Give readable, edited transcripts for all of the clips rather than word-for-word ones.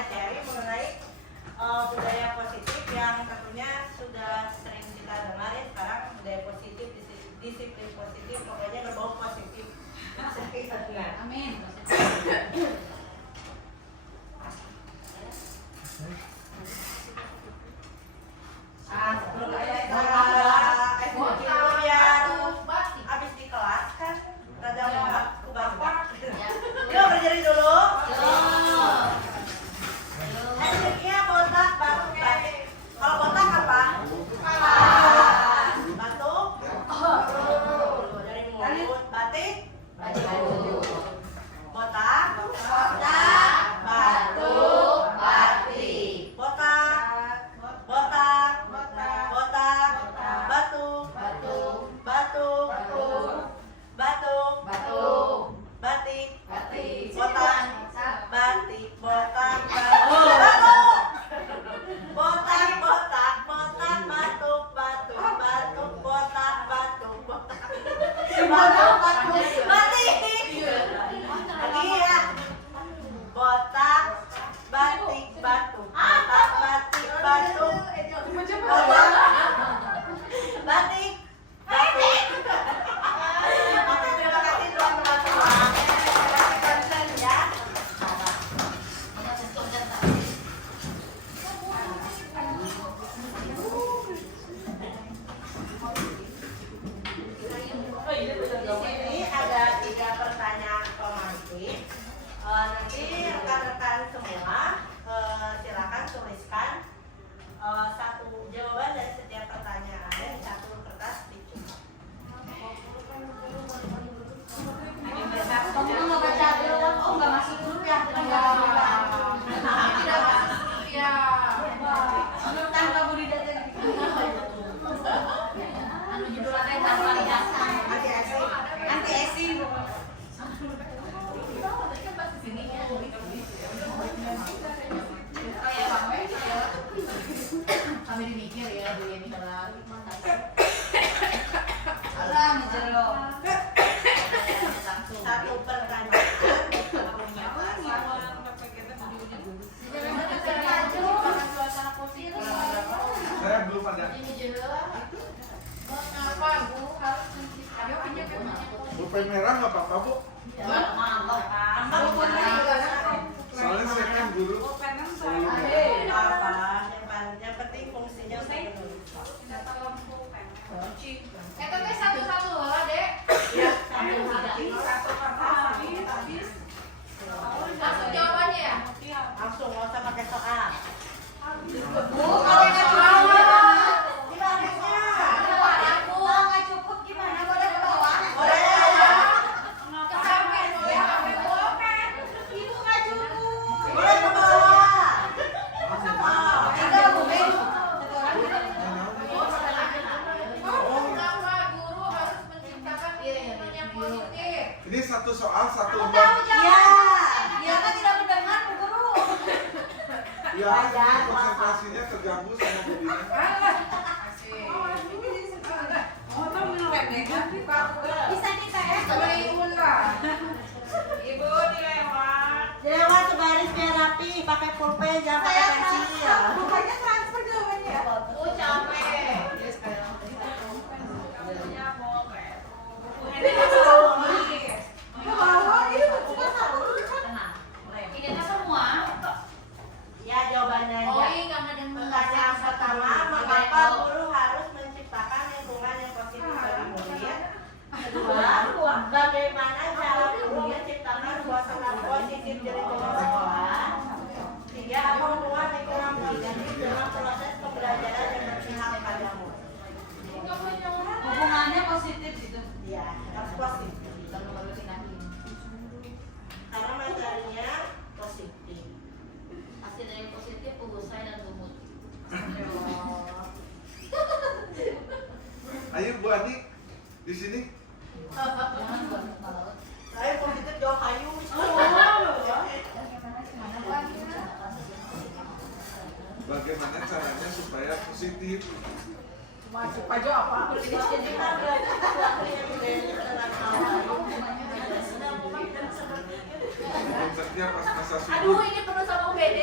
materi mengenai budaya positif yang tentunya sudah sering kita dengar ya sekarang, budaya positif, disiplin positif, pokoknya berbau positif. Amin. Habis di kelas kan rada aku bapak. Yuk berdiri dulu. Iya botak, batuk, batik. Kalau botak apa? Batuk. Dari mulut. Batik. Botak. Batuk. Batik. Botak. Botak. Botak. Batuk. Batuk. Batuk. Batik. Botak. Batik. Botak. Botak, botak, botak, batuk, batuk, batuk, botak, batuk, botak, batuk, batik. Lagi ya. Botak, batik, batuk, botak, batik, batuk, botak, batik, batik. Oke, terima kasih teman-teman semua. Terima kasih konsen ya. Ini ada 3 pertanyaan formatif. Nanti rekan-rekan semua silakan tuliskan satu jawaban dari setiap pertanyaan di satu kertas tiket. Kamu nggak baca dulu, oh nggak masuk grup ya? Tidak masuk grup ya. Kan kamu di data anu judulnya tanpa riasan. Anti esi. Kami dimikir ya, Bu Yeni kalau alah ngejerok. Satu pertanyaan. Saya belum ada. Kenapa Bu harus menciptakan? Pulpen merah nggak apa-apa Bu? Soalnya saya kan guru. Yang penting fungsinya Tapi satu-satu lah Dek. ya. Langsung jawabannya ya? Langsung nggak usah pakai soal. Bu, kalau nggak cukup, Gimana? nggak cukup gimana? Boleh ke bawah? Boleh. Kesampean boleh sampai pulpen. Ibu nggak cukup. Boleh ke bawah. Enggak, Bu Ben. Kenapa guru harus menciptakan lingkungan yang positif? Ini satu soal satu Aku lembar. tahu Iya. jawabannya. Dia kan tidak mendengar Bu Guru. Ya, ini konsentrasinya terganggu sama budinya. Bisa kita ya? Ibu dilewat. Lewat sebaris biar rapi, pakai pulpen jangan pakai pensil. Bukannya transfer jawabannya. Capek. Idenya semua. Ya jawabannya Oh ya. iya karena dan Pertanyaan pertama, mengapa guru harus menciptakan lingkungan yang positif bagi murid? Kedua, bagaimana cara guru menciptakan suasana positif di lingkungan sekolah? Tiga, apa hubungan lingkungan positif dengan proses pembelajaran yang berpihak padamu? Hubungannya positif gitu. Ya, harus positif. Karena materinya positif. hasil dari positif usai dan lumut. Ayo Bu Adi di sini. Saya positif jauh kayu. Bagaimana caranya supaya positif? Masuk aja apa? Jadi kita belajar sesuatu yang bedanya dengan awal. Konsepnya pas masa Aduh subuh. ini penuh sama UBD.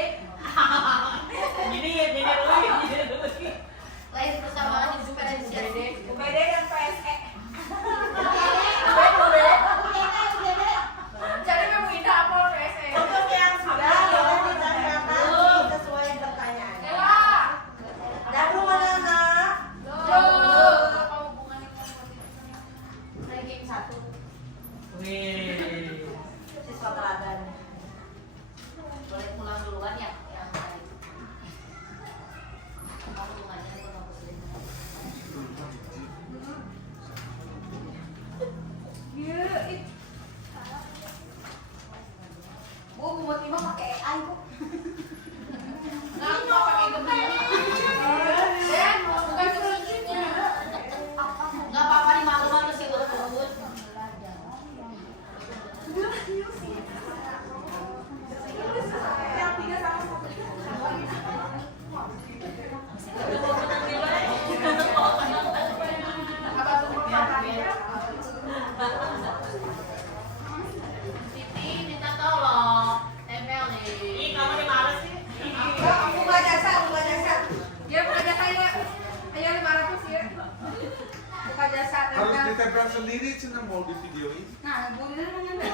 Instagram sendiri cina mau di videoin. Nah, boleh mana?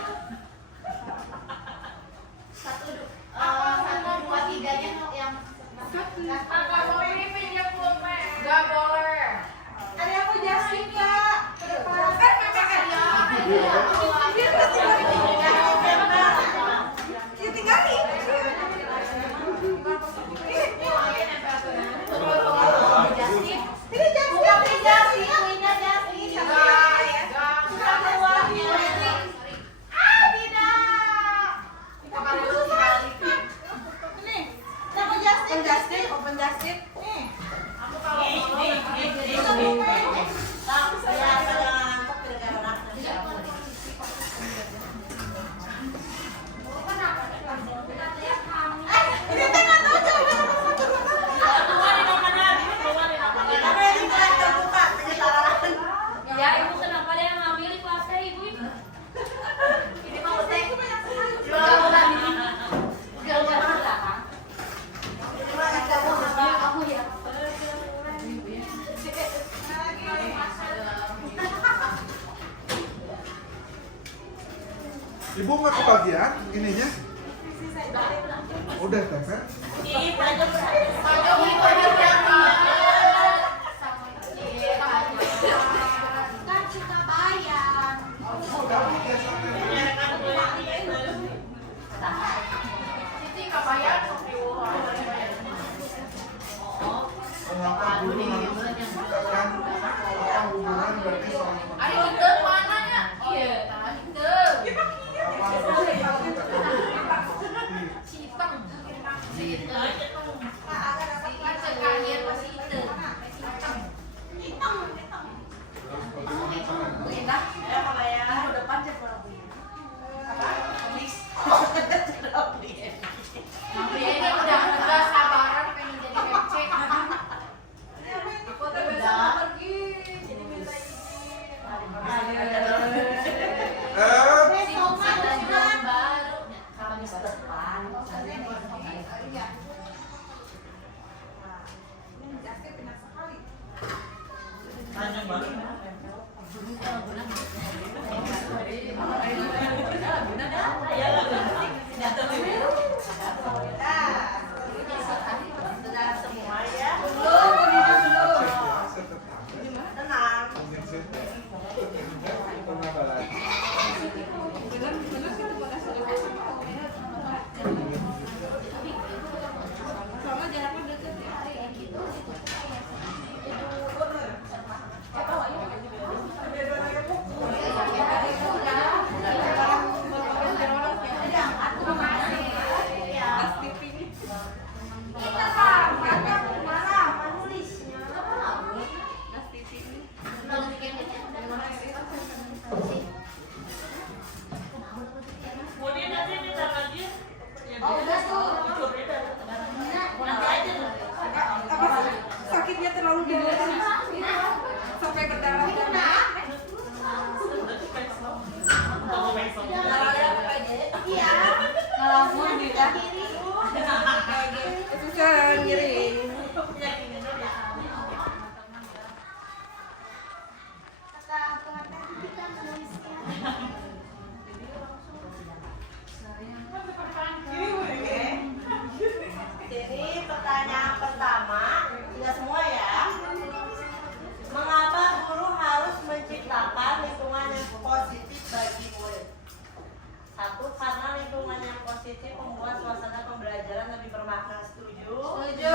Satu, dua, tiganya yang Kakak mau ini pinjam pulpen. nggak boleh. Ada aku Justin Kak. Open Justin. Nih. Aku kalau Ya, ibu kenapa ada yang ngambil kelasnya ibu? ini mau teh. Aku ya. Ibu nggak kebagian ininya? Udah kan? Cici kabayan Kenapa dulu kan hubungan berarti soal Ari hidung mana ya? Iya, hidung. Cipeng. Sekalian masih hidung. Cipeng. Ini udah sabaran pengen jadi MC. Aku tuh besok pergi. Sini minta Sudah semua ya. Tenang. Sakitnya terlalu gede sampai berdarah-darah. Ngelamun dia. Susah ngiring. Jadi pertanyaan pertama, tidak semua ya. Mengapa guru harus menciptakan lingkungan yang positif bagi murid? Satu, karena lingkungan yang positif membuat suasana pembelajaran lebih bermakna. Setuju? Setuju.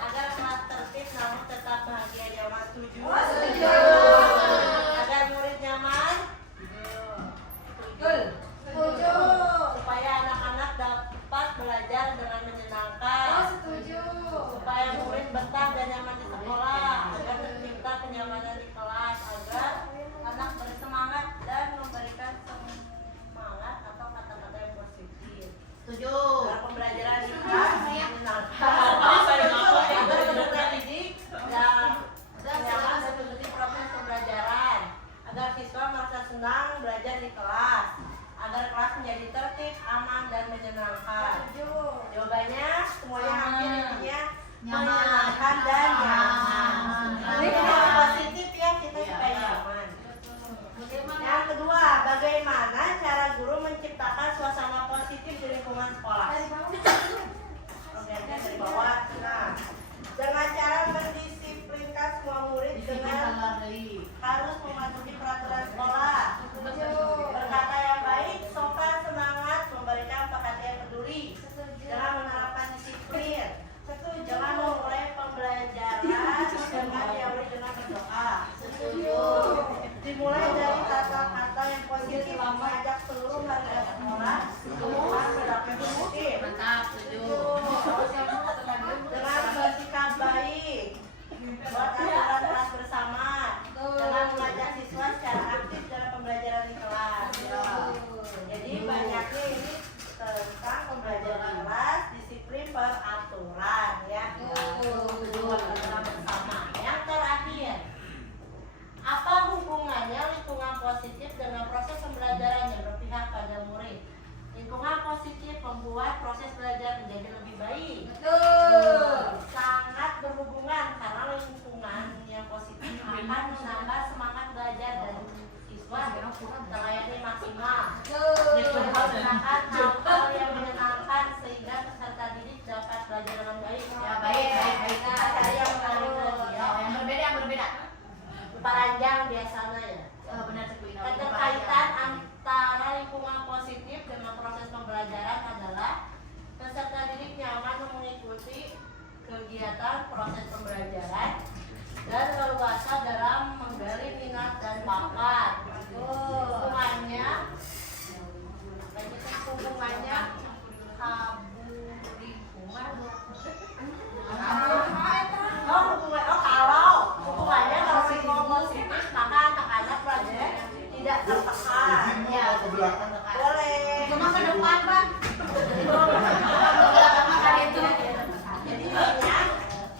Agar kelas tertib namun tetap bahagia nyaman. Setuju? Setuju. Agar murid nyaman. Betul. Setuju. Supaya anak-anak dapat belajar dengan menyenangkan. Setuju. Supaya murid betah dan nyaman di sekolah. Agar tercipta kenyamanan di kelas. Agar anak bersemangat dan memberikan semangat atau kata-kata yang positif. Setuju. Agar pembelajaran di kelas menyenangkan. Agar benar-benar didik dan nyaman dan mengikuti proses pembelajaran. Agar siswa merasa senang belajar di kelas. Agar kelas menjadi tertib, aman, dan menyenangkan. Jawabannya semuanya hampir intinya menyenangkan dan nyaman. Ini positif ya kita supaya menjadi lebih baik. Betul. Sangat berhubungan karena lingkungan yang positif akan menambah semangat belajar dan siswa terlayani maksimal. Menggunakan hal-hal yang menyenangkan sehingga peserta didik dapat belajar dengan baik. Ya, baik. Cari yang menarik lagi ya. Yang berbeda. Panjang biasanya ya. Benar sekali. Keterkaitan antara lingkungan positif dengan proses pembelajaran adalah peserta didik nyaman mengikuti kegiatan proses pembelajaran dan leluasa dalam menggali minat dan bakat. Hubungannya kalau hubungannya lingkungan positif maka anak-anak belajar tidak tertekan. Izin mau ke belakang. Boleh. Cuma ke depan, Pak. Jadi intinya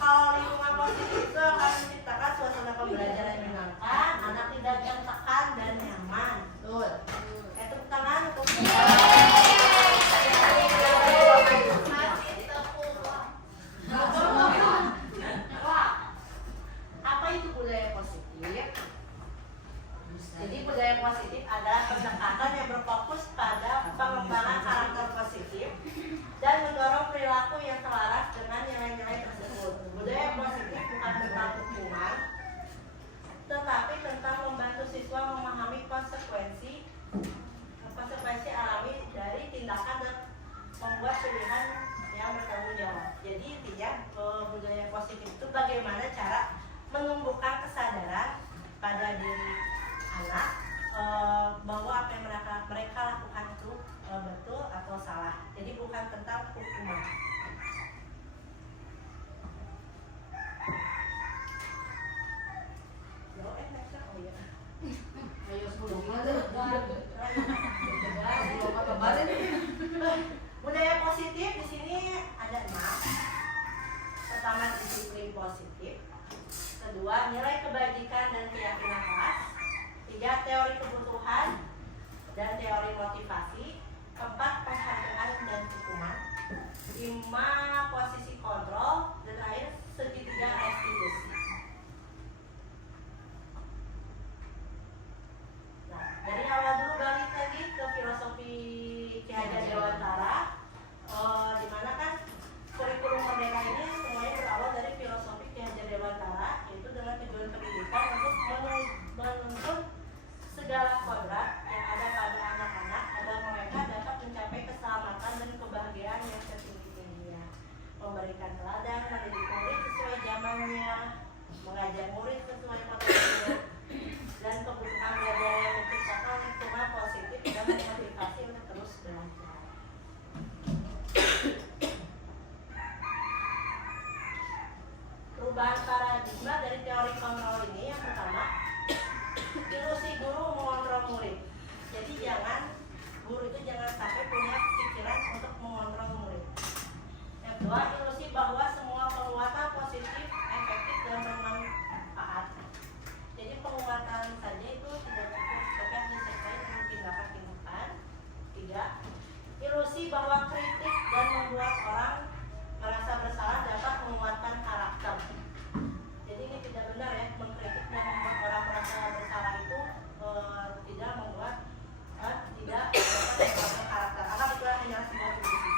kalau lingkungan positif itu akan menciptakan suasana pembelajaran yang menyenangkan, anak tidak tertekan dan nyaman. Betul. Tepuk tangan untuk apa itu budaya positif? Jadi budaya positif adalah pendekatan yang berfokus pada pengembangan karakter positif dan mendorong perilaku yang selaras dengan nilai-nilai tersebut. Budaya positif bukan tentang hukuman, tetapi tentang membantu siswa memahami konsekuensi alami dari tindakan dan membuat pilihan yang bertanggung jawab. Jadi intinya budaya positif itu bagaimana cara menumbuhkan kesadaran pada diri anak bahwa apa yang mereka lakukan itu betul atau salah. Jadi bukan tentang hukuman. Budaya positif di sini ada 6. Pertama, disiplin positif. Kedua, nilai kebajikan dan keyakinan kelas. 3, teori kebutuhan dan teori motivasi. 4, penghargaan dan hukuman. 5, posisi kontrol. Dan terakhir, segitiga restitusi. Nah, dari awal dulu balik lagi ke filosofi Ki Hajar Dewantara, di mana kan kurikulum merdeka ini semuanya berawal dari filosofi Ki Hajar Dewantara, yaitu dengan tujuan pendidikan untuk menuntut segala kodrat yang ada pada anak-anak agar mereka dapat mencapai keselamatan dan kebahagiaan yang setinggi-tingginya, memberikan teladan, mendidik murid sesuai zamannya, mengajar murid sesuai potensinya, dan kebutuhan belajar yang menciptakan lingkungan positif dan memotivasi untuk terus belajar. Perubahan paradigma dari teori kontrol ini, yang pertama, ilusi guru mengontrol murid. Jadi guru itu jangan sampai punya pikiran untuk mengontrol murid. Yang kedua, ilusi bahwa semua penguatan positif, efektif dan bermanfaat. Jadi penguatan saja itu tidak cukup, tapi harus disertai dengan tindakan-tindakan. 3, ilusi bahwa kritik dan membuat orang merasa bersalah dapat menguatkan karakter. Jadi ini tidak benar ya, mengkritik dan membuat orang merasa bersalah itu tidak membuat tidak dapat menguatkan karakter. Karena itu hanya sebuah ilusi.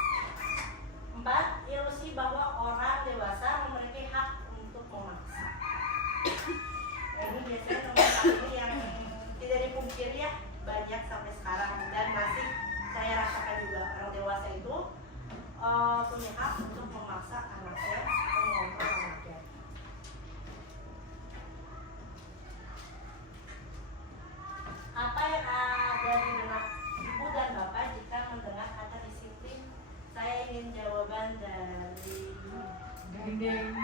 4, ilusi bahwa orang dewasa memiliki hak untuk memaksa. Ini biasanya nomor ini yang tidak dipungkiri ya, banyak sampai sekarang dan masih saya rasakan juga. Orang dewasa itu punya hak untuk memaksa anaknya, mengontrol anaknya. Apa yang ada di benak ibu dan bapak jika mendengar kata disiplin? Saya ingin jawaban dari Ibu Dewi.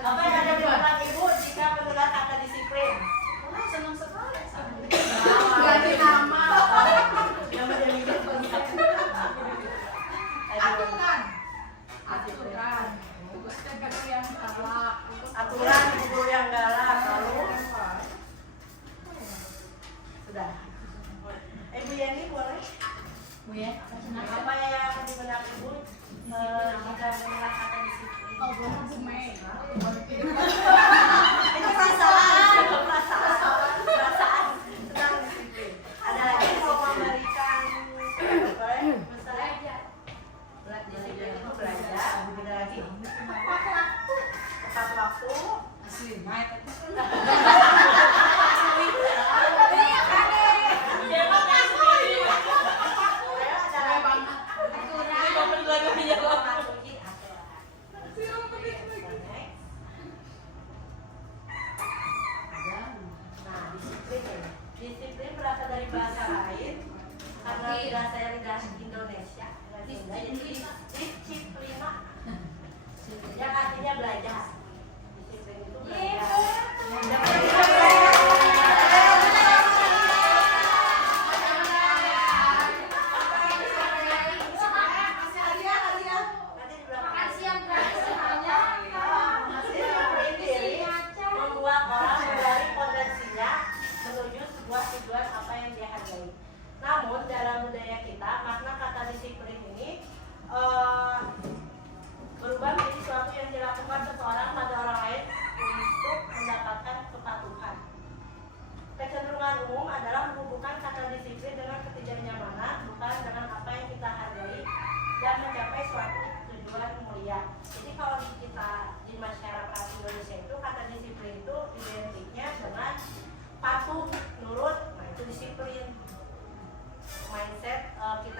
Apa yang ada di benak ibu jika mendengar kata disiplin? Senang sekali. Ganti nama. Nama Dewi itu aturan guru yang galak. Lalu sudah. Ibu Yani boleh? Apa yang di benak ibu jika mengenal kata disiplin? Itu perasaan tentang disiplin. Ada lagi yang mau memberikan misalnya disiplin itu belajar, ada lagi tepat waktu. Disiplin berasal dari bahasa lain karena tidak saya lidah Indonesia. Disiplina yang artinya belajar. Disiplin itu belajar. Membuat orang dari potensinya menuju sebuah tujuan apa yang dia hargai. Namun dalam budaya kita makna kata disiplin ini berubah menjadi sesuatu yang dilakukan seseorang pada orang lain untuk mendapatkan kepatuhan. Kecenderungan umum adalah menghubungkan kata disiplin dengan ketidaknyamanan, bukan dengan apa yang kita hargai dan mencapai suatu tujuan mulia. Jadi kalau kita di masyarakat Indonesia itu kata disiplin itu identiknya dengan patuh, nurut, nah itu disiplin. Mindset kita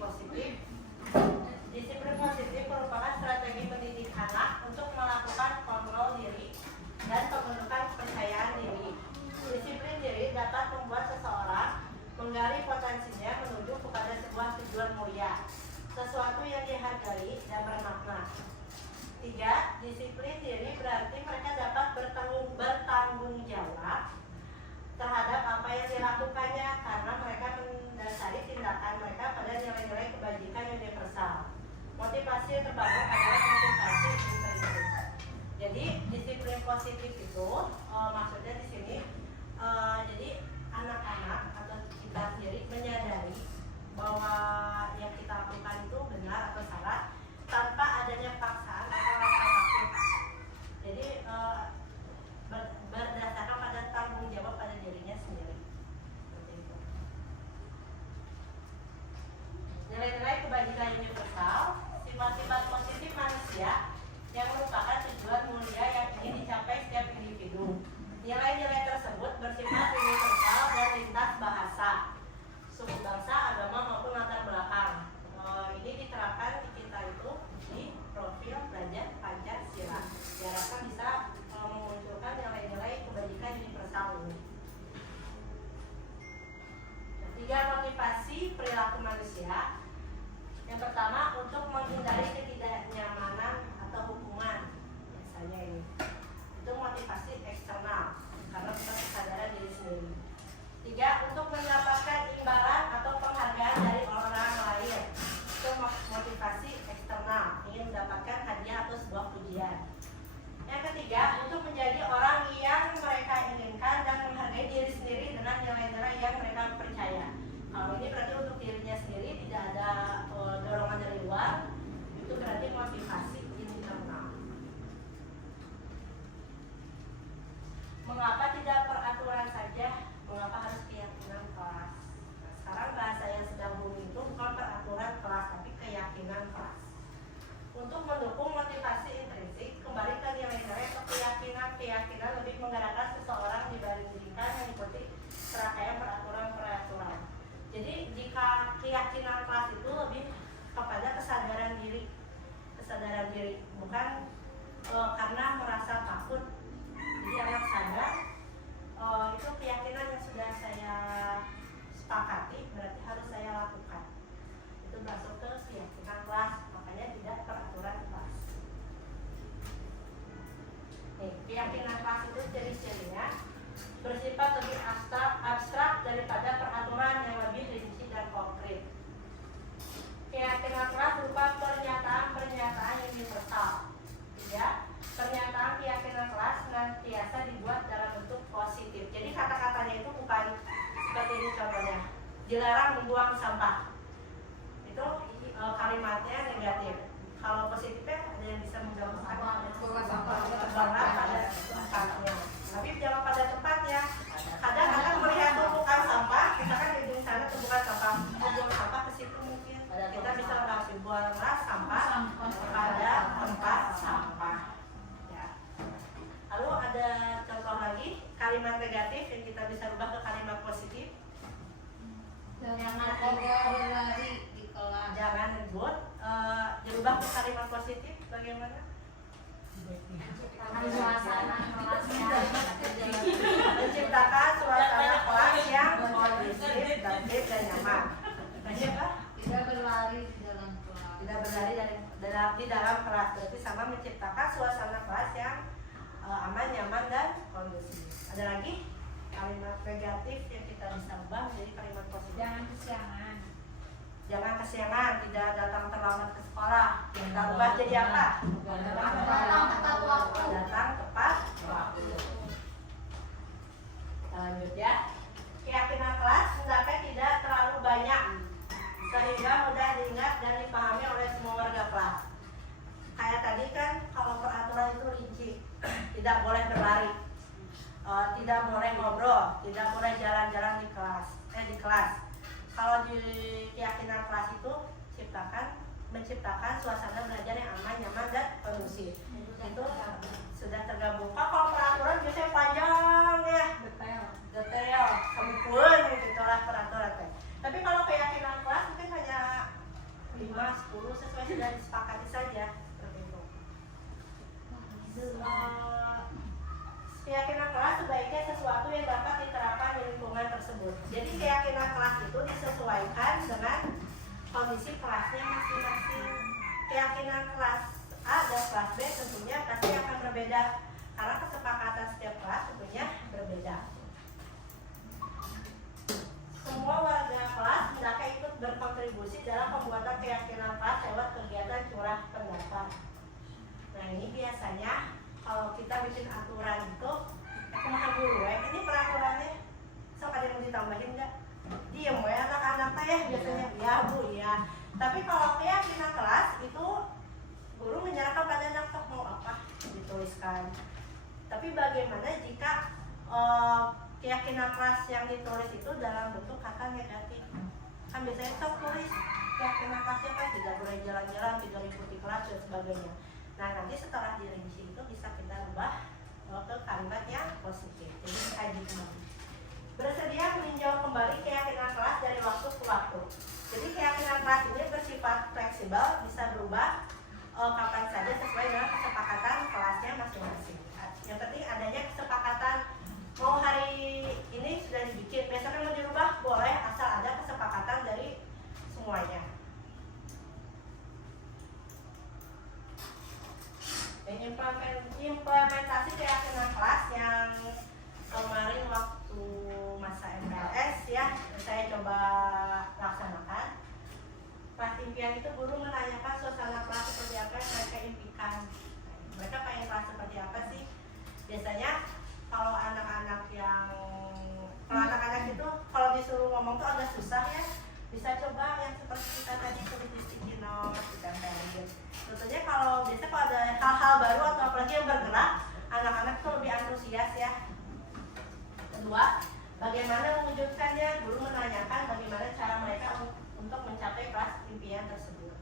positif. Disiplin positif merupakan strategi mendidik anak untuk melakukan kontrol diri dan pembentukan kepercayaan diri. Disiplin diri dapat membuat seseorang menggali potensinya menuju kepada sebuah tujuan mulia, sesuatu yang dihargai dan bermakna. 3. Disiplin diri berarti mereka dapat bertanggung jawab terhadap apa yang dilakukannya karena mereka mendasari tindakan mereka pada nilai-nilai kebajikan universal. Motivasi yang terbangun adalah motivasi intrinsik. Jadi disiplin positif itu maksudnya di sini jadi anak-anak atau kita sendiri menyadari bahwa yang kita lakukan itu benar atau salah tanpa adanya paksaan atau rasa takut. Jadi berdasarkan pada tanggung jawab pada dirinya sendiri. Seperti itu. Nilai-nilai kebajikan universal, sifat-sifat positif manusia yang merupakan tujuan mulia yang ingin dicapai setiap individu. Nilai-nilai tersebut bersifat universal dan lintas bahasa, suku bangsa, agama maupun latar belakang. Ini diterapkan di kita itu di profil belajar Pancasila. Diharapkan bisa memunculkan nilai-nilai kebajikan universal ini. 3. Motivasi perilaku manusia. Yang pertama, untuk menghindari ketidaknyamanan atau hukuman. Biasanya ini itu motivasi eksternal karena bukan kesadaran diri sendiri. 3. Untuk mendapatkan imbalan atau penghargaan dari orang lain. Itu motivasi eksternal, ingin mendapatkan hadiah atau sebuah pujian. Yang ketiga, untuk menjadi orang yang mereka inginkan dan menghargai diri sendiri dengan nilai-nilai yang mereka percaya. Kalau ini berarti untuk dirinya sendiri, tidak ada dorongan dari luar. Itu berarti motivasi internal. Mengapa tidak peraturan saja? Mengapa harus keyakinan kelas? Nah, sekarang bahasa yang sedang booming itu bukan peraturan kelas, tapi keyakinan kelas. Untuk mendukung motivasi intrinsik, kembali ke nilai-nilai atau keyakinan lebih menggerakkan seseorang dibandingkan mengikuti serangkaian peraturan-peraturan. Jadi jika keyakinan kelas itu lebih kepada kesadaran diri, bukan karena merasa takut. Jadi anak sadar itu keyakinan yang sudah saya sepakati, berarti harus saya lakukan. Itu masuk ke keyakinan kelas, makanya tidak peraturan kelas. Keyakinan kelas itu ciri-cirinya bersifat lebih abstrak daripada peraturan yang lebih rinci dan konkret. Keyakinan kelas berupa pernyataan yang universal. Ya, pernyataan keyakinan kelas senantiasa dibuat dalam bentuk positif. Jadi kata-katanya itu bukan seperti ini contohnya. Dilarang membuang sampah. Itu kalimatnya negatif. Kalau positifnya ada yang bisa menjawabkan pada tempatnya. Tapi jangan pada tempatnya. Kadang-kadang melihat tumpukan sampah, kita kan di sana tumpukan sampah, buang sampah ke situ mungkin. Kita bisa langsung buanglah sampah pada tempat sampah. Ya. Lalu ada contoh lagi kalimat negatif yang kita bisa rubah ke kalimat positif. Jangan berlari di kelas. Jangan ribut. Dirubah ke kalimat positif bagaimana? Menciptakan suasana kelas yang kondusif, tertib dan nyaman. Tidak berlari di dalam kelas. Tidak berlari di dalam kelas, berarti sama menciptakan suasana kelas yang aman, nyaman dan kondusif. Ada lagi kalimat negatif yang kita bisa ubah menjadi kalimat positif. Jangan kesiangan. Jangan kesiangan, tidak datang terlambat ke sekolah. Kita ubah jadi apa? Datang tepat waktu. Datang tepat waktu. Lanjut ya. Keyakinan kelas hendaknya tidak terlalu banyak sehingga mudah diingat dan dipahami oleh semua warga kelas. Kayak tadi kan kalau peraturan itu rinci, tidak boleh berlari, tidak boleh ngobrol, tidak boleh jalan-jalan di kelas. Kalau di keyakinan kelas itu menciptakan suasana belajar yang aman, nyaman dan kondusif. Itu sudah tergabung. Kalau peraturan biasanya panjang ya, detail, sempurna gitulah peraturan. Tapi kalau keyakinan kelas mungkin hanya sudah disepakati saja seperti itu. Keyakinan kelas sebaiknya sesuatu yang dapat diterapkan di lingkungan tersebut. Jadi keyakinan kelas itu disesuaikan dengan kondisi kelasnya masing-masing. Keyakinan kelas A dan kelas B tentunya pasti akan berbeda karena kesepakatan setiap kelas tentunya berbeda. Semua warga kelas hendaknya ikut berkontribusi dalam pembuatan keyakinan kelas lewat kegiatan curah pendapat. Nah ini biasanya kalau kita bikin aturan itu, aku makan guru ini peraturannya, sok ada yang mau ditambahin nggak? Diem ya anak-anaknya ya biasanya, ya bu ya. Tapi kalau keyakinan kelas itu guru menyerahkan pada anak sok mau apa dituliskan. Tapi bagaimana jika keyakinan kelas yang ditulis itu dalam bentuk kata negatif? Kan biasanya sok tulis keyakinan kelasnya kan tidak boleh jalan-jalan, tidak ikuti kelas dan sebagainya. Nah nanti setelah direvisi itu bisa kita ubah ke kalimat yang positif. Jadi kaji kembali. Bersedia meninjau kembali keyakinan kelas dari waktu ke waktu. Jadi keyakinan kelas ini bersifat fleksibel, bisa berubah kapan saja sesuai dengan kesepakatan kelasnya masing-masing. Yang penting adanya kesepakatan mau hari ini sudah dibikin, besoknya mau dirubah boleh asal ada kesepakatan dari semuanya. Implementasi keyakinan kelas yang kemarin waktu masa MPLS ya saya coba laksanakan. Kelas impian itu guru menanyakan suasana kelas seperti apa yang mereka impikan. Mereka pengen kelas seperti apa sih? Biasanya kalau anak-anak itu kalau disuruh ngomong tuh agak susah ya. Bisa coba yang seperti kita tadi tulis di sticky note, ditempelin. Tentunya kalau ada hal-hal baru atau apalagi yang bergerak, anak-anak tuh lebih antusias ya. Kedua, bagaimana mewujudkannya? Guru menanyakan bagaimana cara mereka untuk mencapai kelas impian tersebut.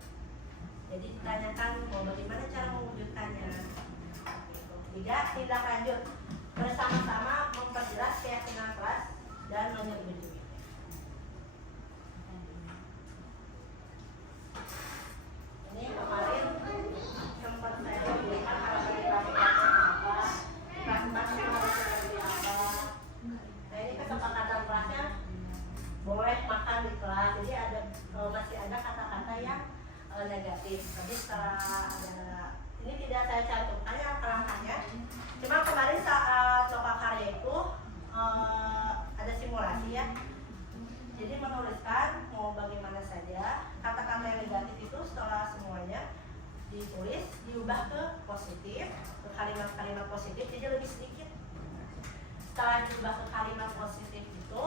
Jadi ditanyakan mau bagaimana cara mewujudkannya. Tiga, tindak lanjut bersama-sama memperjelas keyakinan kelas dan menyetujui. Ini kemarin sempat saya berikan harus dilakukan apa, kelas harus seperti apa. Nah ini kesepakatan kelasnya boleh makan di kelas. Jadi masih ada kata-kata yang negatif. Jadi setelah ada ini tidak saya cantumkan yang langkahnya. Cuma kemarin saat coba karya itu ada simulasi ya. Jadi menuliskan mau bagaimana saja kata-kata yang negatif itu setelah semuanya ditulis diubah ke positif, ke kalimat-kalimat positif jadi lebih sedikit. Setelah diubah ke kalimat positif itu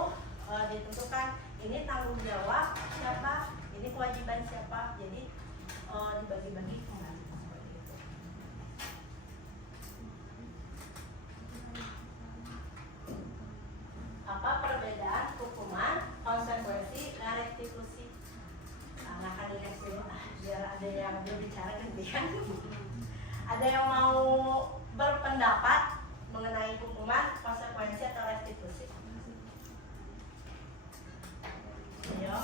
ditentukan ini tanggung jawab siapa, ini kewajiban siapa, jadi dibagi-bagi kembali seperti itu. Apa perbedaan hukuman, konsekuensi, dan restitusi? Nah kan dikasih dulu, biar ada yang berbicara gantian. Ada yang mau berpendapat mengenai hukuman, konsekuensi atau restitusi? Ayo.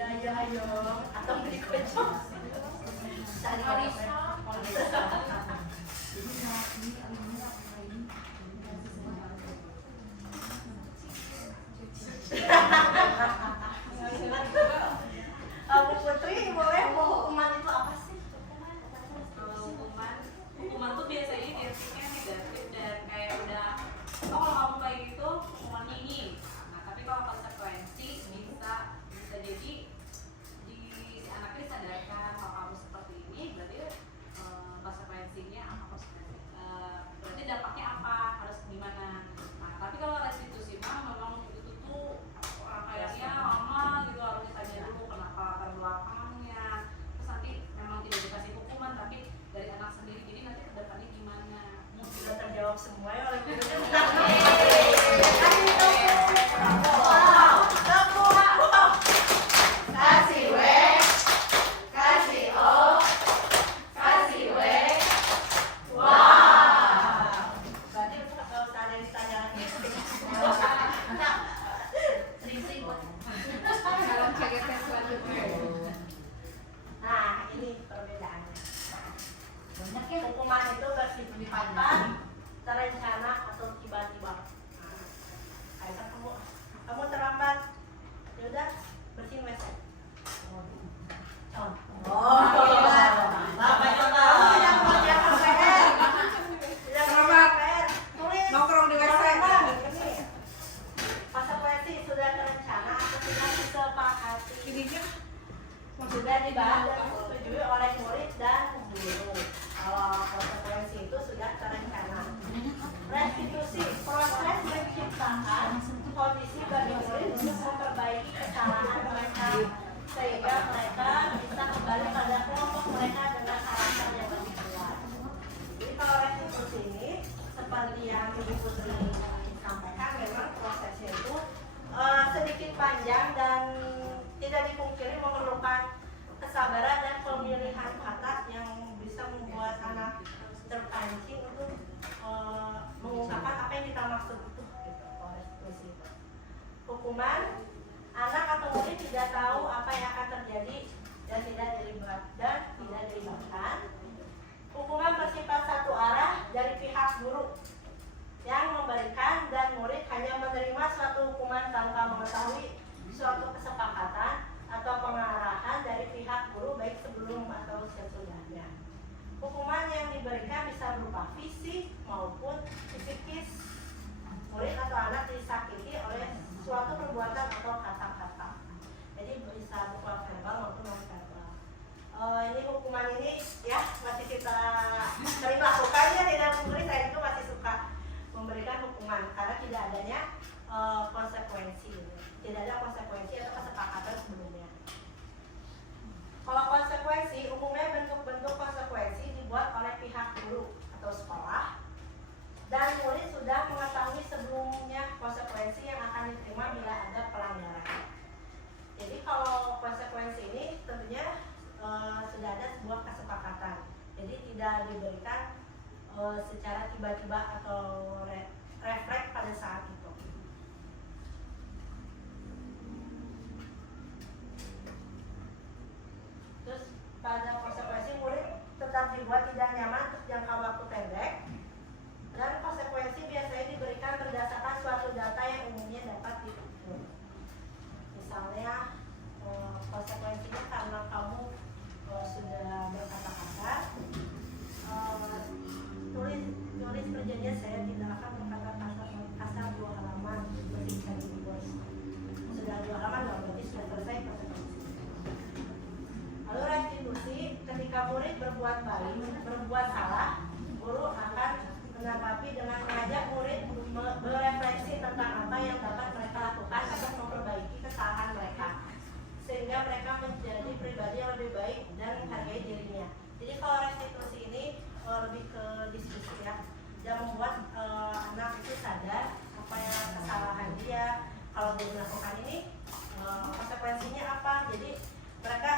Ayo. Atau berikutnya. Cari Bu Putri boleh mau hukuman itu apa sih? Hukuman tuh biasanya diartinya negatif dan kayak udah kalau kamu kayak gitu hukumannya ini. Nah tapi kalau konsekuensi bisa jadi di si anaknya disadarkan kalau kamu seperti ini berarti konsekuensinya apa konsekuensi dan dibahas dan disetujui oleh murid dan guru. Kalau konsekuensi itu sudah terencana. Restitusi, proses menciptakan kondisi bagi murid untuk memperbaiki kesalahan mereka sehingga mereka bisa kembali pada kelompok mereka dengan harapan yang lebih kuat. Jadi kalau restitusi ini seperti yang Ibu Putri sampaikan, memang prosesnya itu sedikit panjang dan tidak dipungkiri memerlukan kesabaran dan pemilihan kata yang bisa membuat anak terpancing untuk mengungkapkan apa yang kita maksud itu gitu, restitusi itu. Hukuman, anak atau murid tidak tahu apa yang akan terjadi dan tidak dilibatkan. Hukuman bersifat satu arah dari pihak guru yang memberikan dan murid hanya menerima suatu hukuman tanpa mengetahui suatu kesepakatan atau pengarahan dari pihak guru baik sebelum atau sesudahnya. Hukuman yang diberikan bisa berupa fisik maupun psikis. Murid atau anak disakiti oleh suatu perbuatan atau kata-kata. Jadi bisa berupa verbal maupun non verbal. Ini hukuman ini ya masih kita sering lakukannya di dalam murid. Saya itu masih suka memberikan hukuman karena tidak adanya konsekuensi, tidak ada konsekuensi atau kesepakatan sebelumnya. Kalau konsekuensi, umumnya bentuk-bentuk konsekuensi dibuat oleh pihak guru atau sekolah dan murid sudah mengetahui sebelumnya konsekuensi yang akan diterima bila ada pelanggaran. Jadi kalau konsekuensi ini tentunya sudah ada sebuah kesepakatan, jadi tidak diberikan secara tiba-tiba atau refleks pada saat itu. Terus pada konsekuensi murid tetap dibuat tidak nyaman untuk jangka waktu pendek, dan konsekuensi biasanya diberikan berdasarkan suatu data yang umumnya dapat diukur. Misalnya konsekuensinya karena kamu sudah berkata-kata, tulis perjanjian saya tidak akan berkata kasar 2 halaman, berarti bisa dibuat. Sudah 2 halaman berarti sudah selesai konsekuensi. Lalu restitusi, ketika murid berbuat baik, berbuat salah, guru akan menanggapi dengan mengajak murid berefleksi tentang apa yang dapat mereka lakukan untuk memperbaiki kesalahan mereka, sehingga mereka menjadi pribadi yang lebih baik dan menghargai dirinya. Jadi kalau restitusi ini lebih ke diskusi ya, dan membuat anak itu sadar apa yang kesalahan dia, kalau dia melakukan ini konsekuensinya apa. Jadi mereka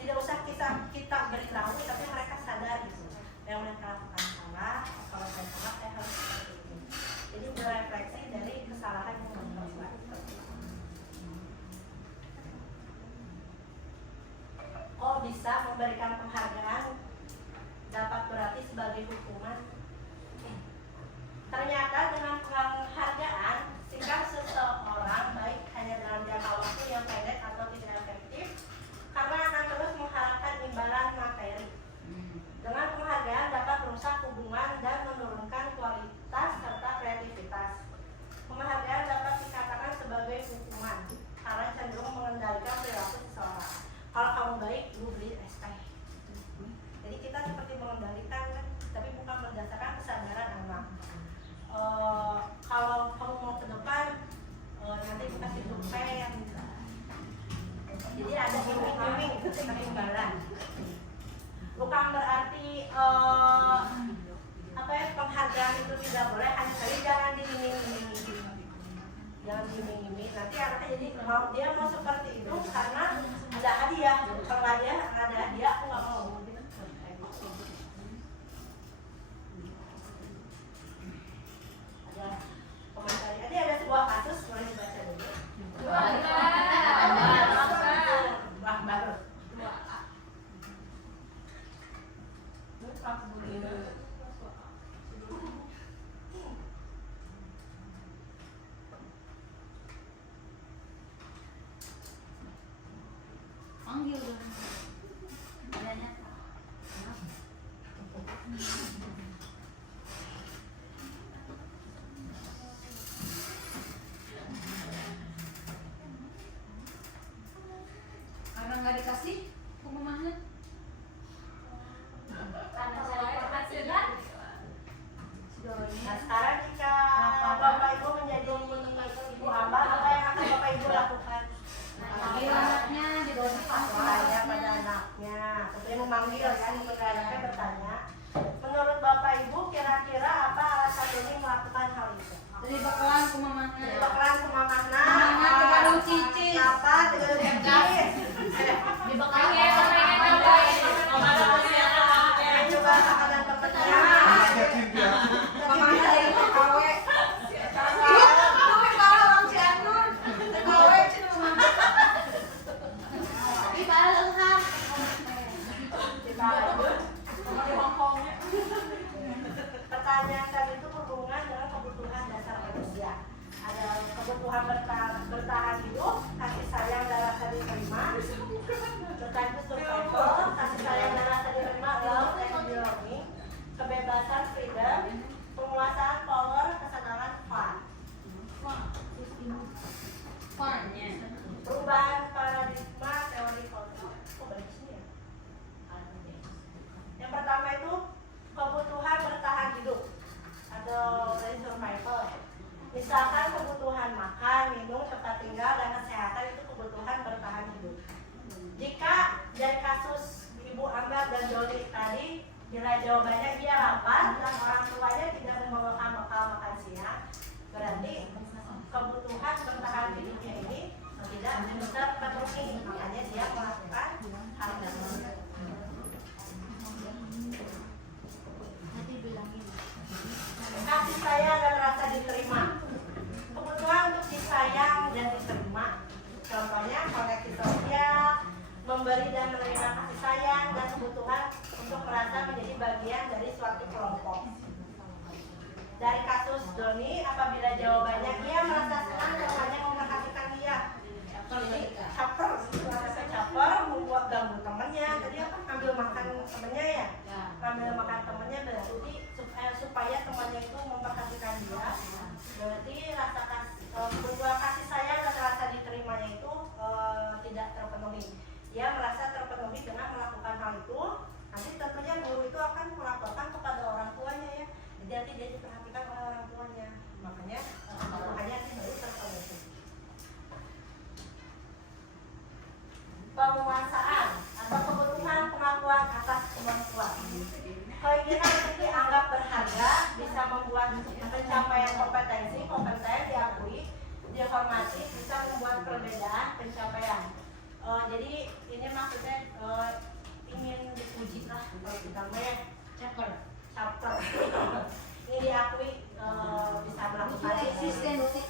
tidak usah kita beritahu, tapi mereka sadar gitu yang mereka lakukan salah. Kalau saya salah, saya harus seperti ini. Jadi berefleksi dari kesalahan yang mereka lakukan. Kok bisa memberikan penghargaan dapat berarti sebagai hukuman? Ternyata dengan penghargaan sikap seseorang baik hanya dalam jangka waktu yang pendek atau tidak efektif karena akan terus mengharapkan imbalan materi. Dengan penghargaan dapat merusak hubungan dan menurunkan kualitas serta kreativitas. Penghargaan dapat dikatakan sebagai hukuman karena cenderung mengendalikan perilaku seseorang. Kalau kamu baik, lu beli es teh. Jadi kita seperti mengendalikan kan, tapi bukan berdasarkan kesadaran anak. Kalau kamu mau ke depan, nanti dikasih pulpen. Jadi ada iming-iming ketika imbalan. Bukan berarti penghargaan itu tidak boleh, hanya sekali jangan diiming-imingi. Jangan diiming-imingi. Nanti anaknya jadi dia mau seperti itu karena ada hadiah. Kalau ada hadiah, aku nggak mau. Ada komentar. Jadi ada sebuah kasus, boleh dibaca dulu. Baru. Panggil dong. Adanya. Karena nggak dikasih Kumamahna. Karena saya penghasilan. Nah sekarang jika Bapak Ibu menjadi ibu hamba, apa yang akan Bapak Ibu lakukan? Panggil anaknya di bawah Bertanya pada anaknya, tentunya memanggil kan, kepada anaknya bertanya. Menurut Bapak Ibu kira-kira apa alasan Doni melakukan hal itu? Dari bakalan kumamahna. Jadi bakalan kumamahna. Kumamahna tegalu cici. Apa tegalu cici? Di bakalan Yang juga makanan pekerja. Yakin dia. Mamahna dari TKW. Pertanyaan tadi itu berhubungan dengan kebutuhan dasar manusia. Ada kebutuhan bertahan hidup, kasih sayang dan rasa diterima, bertahan survival, kasih sayang dan rasa diterima, love and belonging, kebebasan freedom, penguasaan power, kesenangan fun. Perubahan paradigma teori kontrol. Oh, balik sini ya. Yang pertama itu kebutuhan bertahan hidup atau dari survival. Misalkan kebutuhan makan, minum, tempat tinggal, dan kesehatan itu kebutuhan bertahan hidup. Jika dari kasus Ibu Ambar dan Jody tadi, bila jawabannya dia lapar dan orang tuanya tidak membawakan bekal makan siang, berarti kebutuhan bertahan hidupnya ini tidak terpenuhi, makanya dia melakukan hal tersebut. Kasih sayang dan rasa diterima. Kebutuhan untuk disayang dan diterima, contohnya koneksi sosial, memberi dan menerima kasih sayang, dan kebutuhan untuk merasa menjadi bagian dari suatu kelompok. Dari kasus Doni, apabila jawabannya dia merasa senang temannya memperhatikan dia, jadi caper, merasa caper, membuat ganggu temannya. Tadi apa? Ambil makan temannya ya? Ambil makan temannya berarti supaya temannya itu memperhatikan dia. Berarti rasa kebutuhan kasih sayang dan rasa diterimanya itu tidak terpenuhi. Dia merasa terpenuhi dengan melakukan hal itu. Nanti tentunya guru itu akan melaporkan kepada orang tuanya ya. Jadi nanti dia diperhatikan oleh orang tuanya. Makanya kebutuhannya baru terpenuhi. Penguasaan atau kebutuhan pengakuan atas kemampuan. Keinginan untuk dianggap berharga bisa membuat pencapaian kompetensi, kompeten diakui, dihormati, bisa membuat perbedaan pencapaian. Jadi ini maksudnya ingin dipuji lah kalau kita caper. Ini diakui bisa melakukan eksistensi.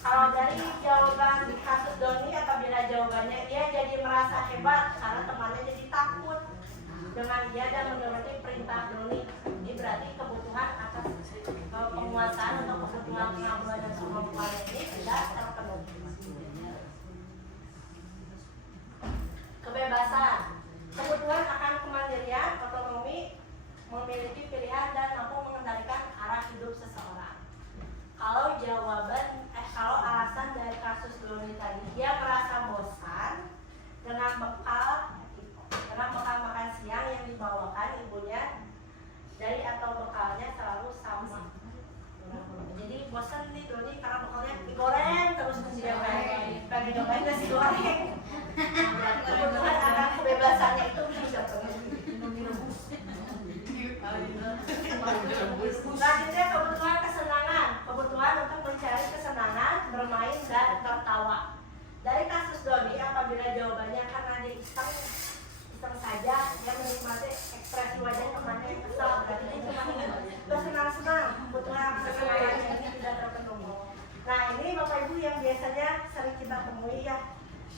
Kalau dari jawaban kasus Doni, apabila jawabannya dia jadi merasa hebat karena temannya jadi takut dengan dia dan menuruti perintah Doni. Ini berarti kebutuhan atas penguasaan atau kebutuhan pengakuan dan kemampuan ini tidak terpenuhi. Kebebasan, kebutuhan akan kemandirian, otonomi, memiliki pilihan dan mampu mengendalikan arah hidup seseorang. Kalau alasan dari kasus Doni tadi, dia merasa bosan dengan bekal makan siang yang dibawakan ibunya dari atau bekalnya selalu sama. Jadi bosan nih Doni karena bekalnya digoreng terus kemudian bagi nyobain nasi goreng. Kebutuhan akan kebebasannya itu tidak Selanjutnya kebutuhan kesenangan, kebutuhan untuk mencari kesenangan, bermain dan tertawa. Dari kasus Doni, apabila jawabannya karena dia iseng saja, dia menikmati ekspresi wajah temannya yang kesal, berarti dia cuma ingin bersenang-senang. Kebutuhan kesenangannya ini tidak terpenuhi. Nah ini Bapak Ibu yang biasanya sering kita temui ya.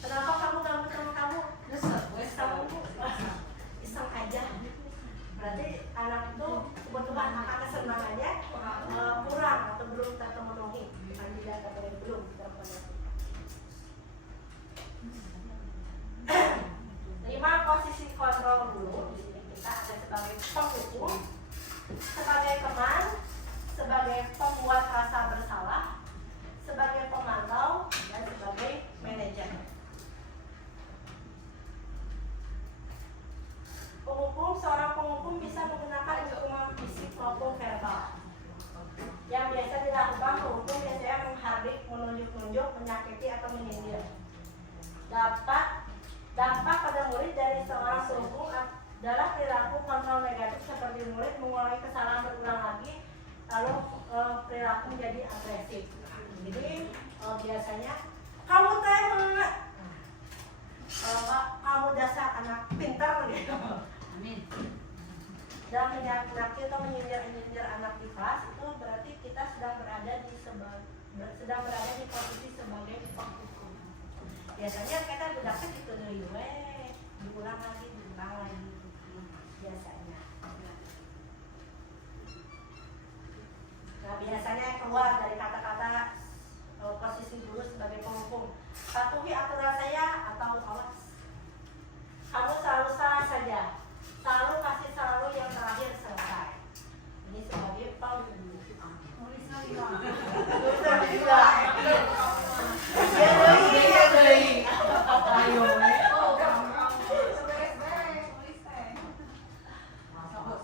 Kenapa kamu ganggu teman kamu? Iseng aja. Berarti anak itu kebutuhan akan kesenangannya kurang atau belum terpenuhi. Tidak terpenuhi, belum terpenuhi. 5 posisi kontrol dulu. Di sini kita ada sebagai penghukum, sebagai teman, sebagai pembuat rasa bersalah, sebagai pemantau, dan sebagai manajer. atau menyindir. Dampak pada murid dari seorang guru adalah perilaku kontrol negatif seperti murid mengulangi kesalahan berulang lagi, lalu perilaku menjadi agresif. Jadi biasanya kamu teh kamu dasar anak pintar gitu. Amin. Dan menyakiti atau menyindir anak di kelas itu berarti kita sedang berada di posisi sebagai penghukum. Biasanya kita budaknya gitu deh, diulang lagi biasanya. Nah biasanya keluar dari kata-kata posisi guru sebagai penghukum. Patuhi aturan saya atau awas. Kamu selalu salah saja. Selalu kasih selalu yang terakhir selesai. Ini sebagai penghukum.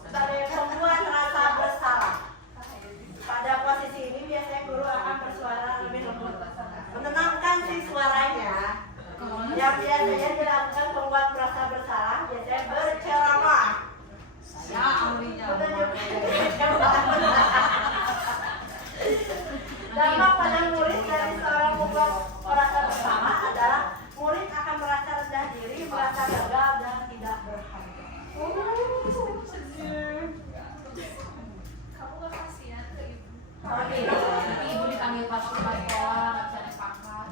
Sebagai pembuat rasa bersalah. Pada posisi ini biasanya guru akan bersuara lebih lembut, menenangkan si suaranya. Yang biasanya dilakukan pembuat merasa bersalah biasanya berceramah. Saya ahlinya. Dampak pada murid dari seorang pembuat merasa bersalah adalah murid akan merasa rendah diri, merasa gagal dan tidak berharga. Kamu gak kasihan ke ibu? Ibu dipanggil pas sekolah, nggak bisa naik pangkat.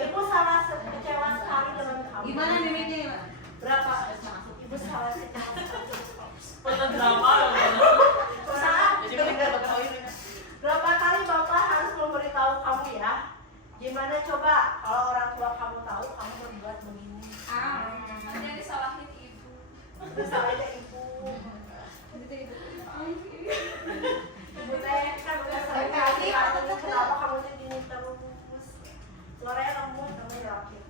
Ibu salah kecewa sekali dengan kamu. Gimana mimiknya? Berapa? Ibu salah kecewa. Berapa kali bapak harus memberitahu kamu ya? Gimana coba kalau orang tua kamu tahu kamu berbuat begini? Nanti disalahin ibu. Itu salahnya ibu. Ibu teh kan udah sering kali kenapa kamu begini terus? Suaranya lembut kamu yakin.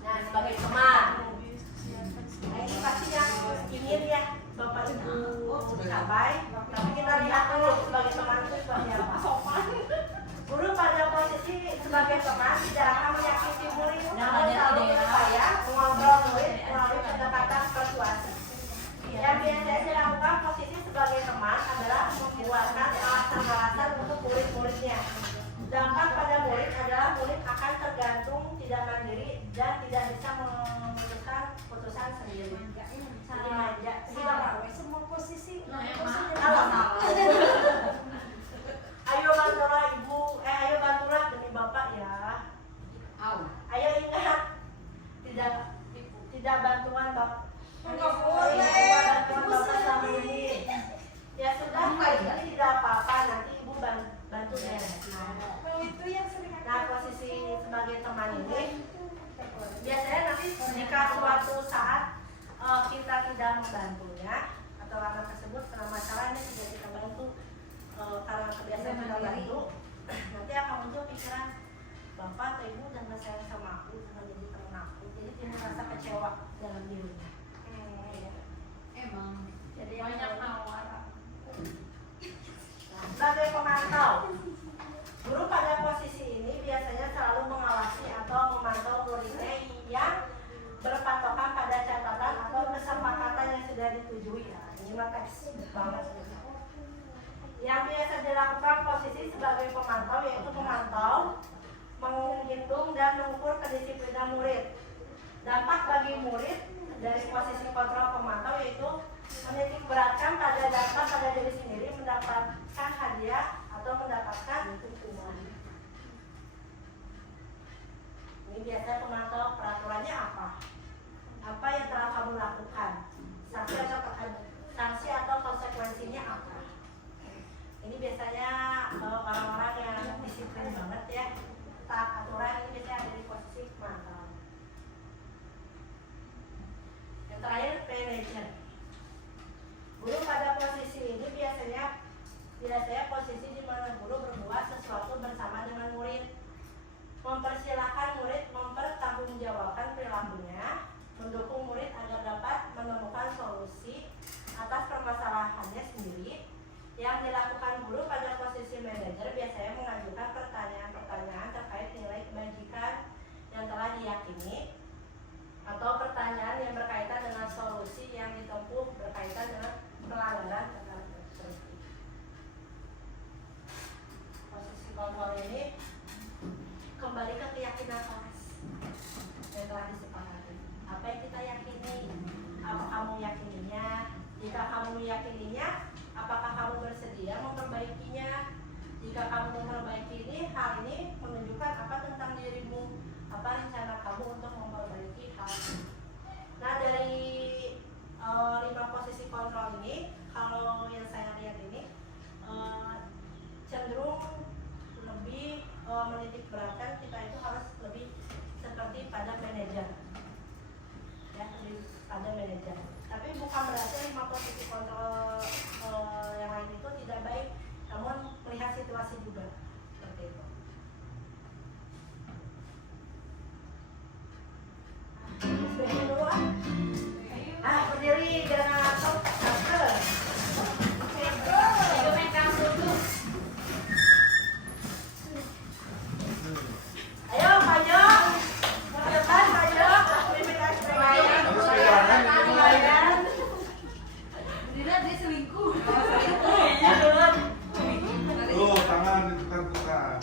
Nah sebagai teman, nah ini pasti yang ingin ya bapak ibu capai. Tapi kita lihat dulu sebagai teman itu seperti apa. Guru pada posisi sebagai teman tidak akan menyakiti murid, namun selalu berupaya mengontrol murid melalui pendekatan persuasi. Yang biasanya dilakukan posisi sebagai teman adalah membuatkan alasan-alasan untuk murid-muridnya. Dampak pada murid adalah murid akan tergantung, tidak mandiri, dan tidak bisa memutuskan putusan sendiri. Jadi manja. Semua posisi. Ayo bantulah ibu, ayo bantulah demi bapak ya. Ayo ingat, tidak bantuan bapak. Enggak boleh. Bantuan bapak selama ini. Ya sudah, ini tidak apa-apa. Nanti ibu bantu deh. Nah posisi sebagai teman ini biasanya nanti jika suatu saat kita tidak membantunya atau anak tersebut kena masalahnya tidak kita bantu karena kebiasaan kita bantu, nanti akan muncul pikiran bapak atau ibu dan sayang sama aku, jangan jadi teman aku, jadi timbul rasa kecewa dalam dirinya. Emang. Jadi Banyak nawar. sebagai pemantau, guru pada posisi ini biasanya selalu mengawasi atau memantau muridnya yang berpatokan pada catatan atau kesepakatan yang sudah disetujui. Ya, ini mah teks banget. Yang biasa dilakukan posisi sebagai pemantau yaitu memantau, menghitung dan mengukur kedisiplinan murid. Dampak bagi murid dari posisi kontrol pemantau yaitu menitik beratkan pada dampak pada diri sendiri, mendapatkan hadiah atau mendapatkan hukuman. Ini biasanya pemantau peraturannya apa? Apa yang telah kamu lakukan? Sanksi atau konsekuensinya apa? Ini biasanya orang-orang yang disiplin banget ya, taat aturan, ini biasanya ada di posisi pemantau. Yang terakhir, manajer. Guru pada posisi ini biasanya posisi di mana guru berbuat sesuatu bersama dengan murid, mempersilahkan murid mempertanggungjawabkan perilakunya, mendukung murid agar dapat menemukan solusi atas permasalahan meyakininya, apakah kamu bersedia memperbaikinya? Jika kamu memperbaiki ini, hal ini menunjukkan apa tentang dirimu? Apa rencana kamu untuk memperbaiki hal ini? Nah, dari 5 posisi kontrol ini, kalau yang saya lihat ini cenderung lebih menitik beratkan kita itu harus lebih seperti pada manajer, ya, lebih pada manajer. Tapi bukan berarti 5 posisi kontrol yang lain itu tidak baik, namun melihat situasi juga seperti itu. Berdiri dulu ah. Berdiri jangan ngatur. Ayo main kasur dulu. Ayo Pak Jo, ke depan Pak Jo. Dilihat dia selingkuh. Iya dulu. Tuh, tangan diputar-putar.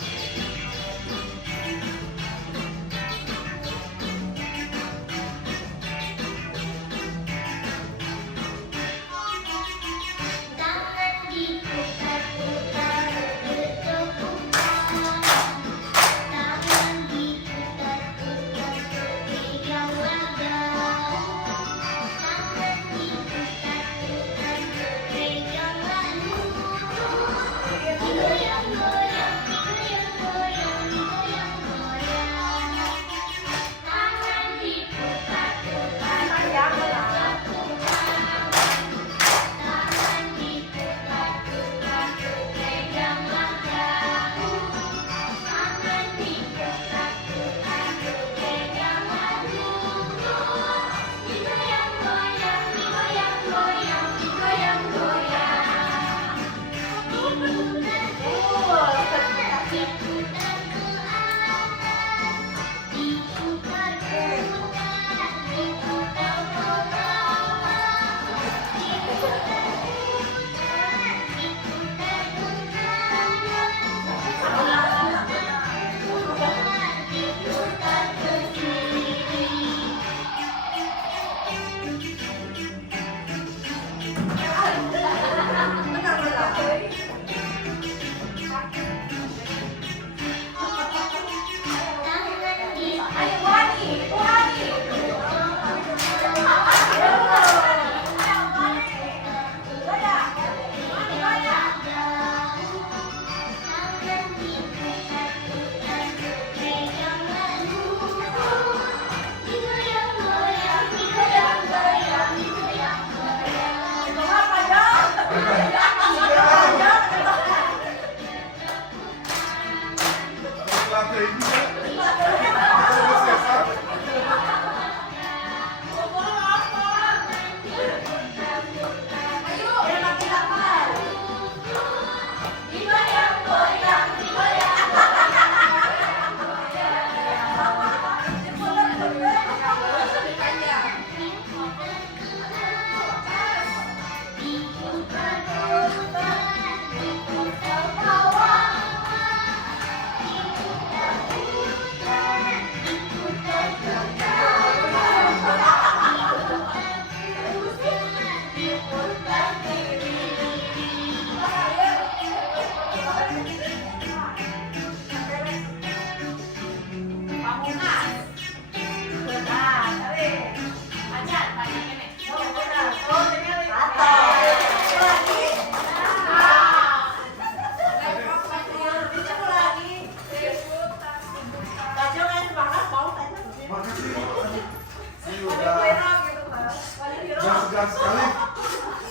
Gas sekali.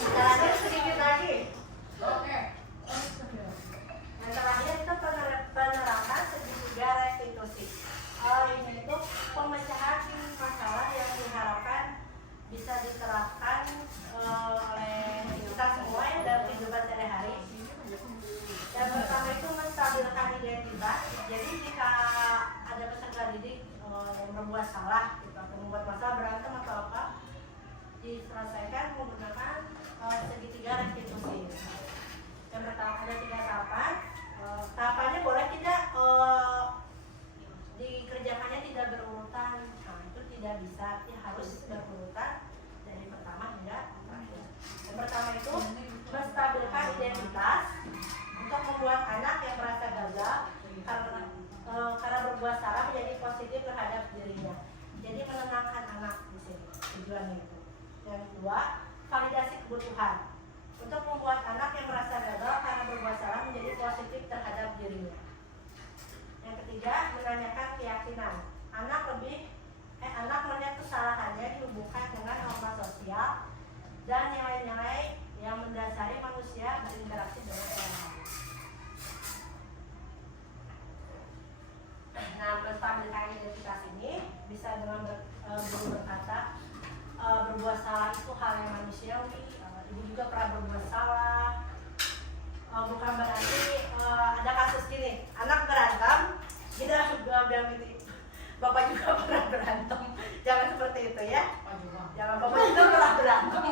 Terakhir sedikit lagi. Oke. Yang terakhir itu penerapan segitiga restitusi. Ini itu pemecahan masalah yang diharapkan bisa diterapkan oleh kita semua ya, menstabilkan identitas, untuk membuat anak yang merasa gagal karena berbuat salah menjadi positif terhadap dirinya. Jadi menenangkan anak di sini tujuannya itu. Yang kedua, validasi kebutuhan, untuk membuat anak yang merasa gagal karena berbuat salah menjadi positif terhadap dirinya. Yang ketiga, menanyakan keyakinan. Anak melihat kesalahannya dihubungkan dengan norma sosial dan nilai-nilai yang mendasari manusia berinteraksi dengan orang lain. Nah, menstabilkan identitas ini bisa dengan guru berkata berbuat salah itu hal yang manusiawi. Ibu juga pernah berbuat salah. Bukan berarti ada kasus gini, anak berantem, kita bilang gitu, bapak juga pernah berantem. Jangan seperti itu ya. Jangan bapak juga pernah berantem.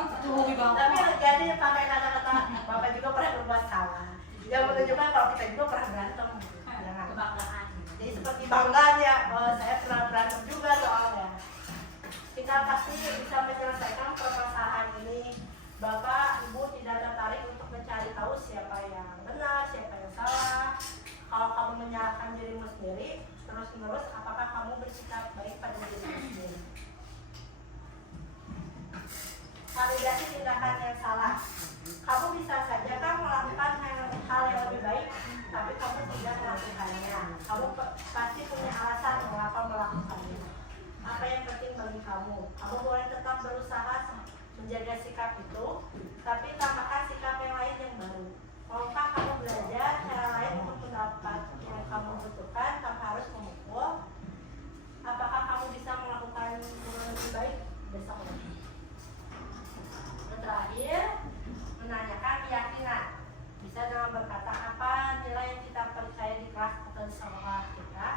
Tapi jadi pakai kata-kata bapak juga pernah berbuat salah. Yang menunjukkan kalau kita juga pernah berantem. Jangan. Kebanggaan. Jadi seperti bangganya, saya pernah berantem juga soalnya. Kita pasti bisa menyelesaikan permasalahan ini. Bapak, ibu tidak tertarik untuk mencari tahu siapa yang benar, siapa yang salah. Kalau kamu menyalahkan dirimu sendiri, terus-menerus, apakah kamu bersikap baik pada dirimu sendiri? Validasi tindakan yang salah. Kamu bisa saja kan melakukan hal yang lebih baik, tapi kamu tidak melakukannya. Kamu pasti punya alasan mengapa melakukannya. Apa yang penting bagi kamu? Kamu boleh tetap berusaha menjaga sikap itu, tapi tambahkan sikap yang lain yang baru. Maukah kamu belajar cara lain untuk mendapat yang kamu butuhkan tanpa harus memukul? Apakah kamu bisa melakukan yang lebih baik besok? Yang terakhir, menanyakan keyakinan. Bisa dengan berkata apa nilai yang kita percaya di kelas atau di sekolah kita,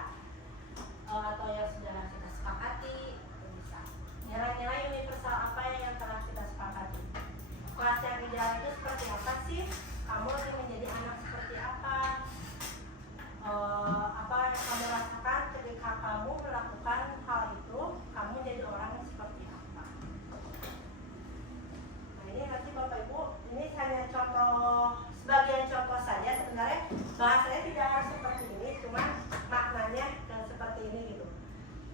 atau yang sudah kita sepakati. Bisa nilai-nilai universal apa yang telah kita sepakati. Kelas yang ideal itu seperti apa sih? Kamu ingin menjadi anak seperti apa? Apa yang kamu rasakan ketika kamu melakukan hal itu? Kamu jadi orang yang seperti apa? Nah, ini nanti Bapak Ibu, ini hanya contoh, sebagian contoh saja. Sebenarnya bahasanya tidak harus seperti ini, cuma maknanya dan seperti ini gitu.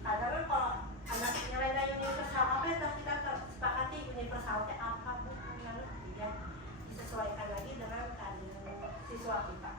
Karena kan kalau anak nilai-nilai universal apa yang telah kita sepakati, universalnya apa bukan ya, disesuaikan lagi dengan keadaan siswa kita.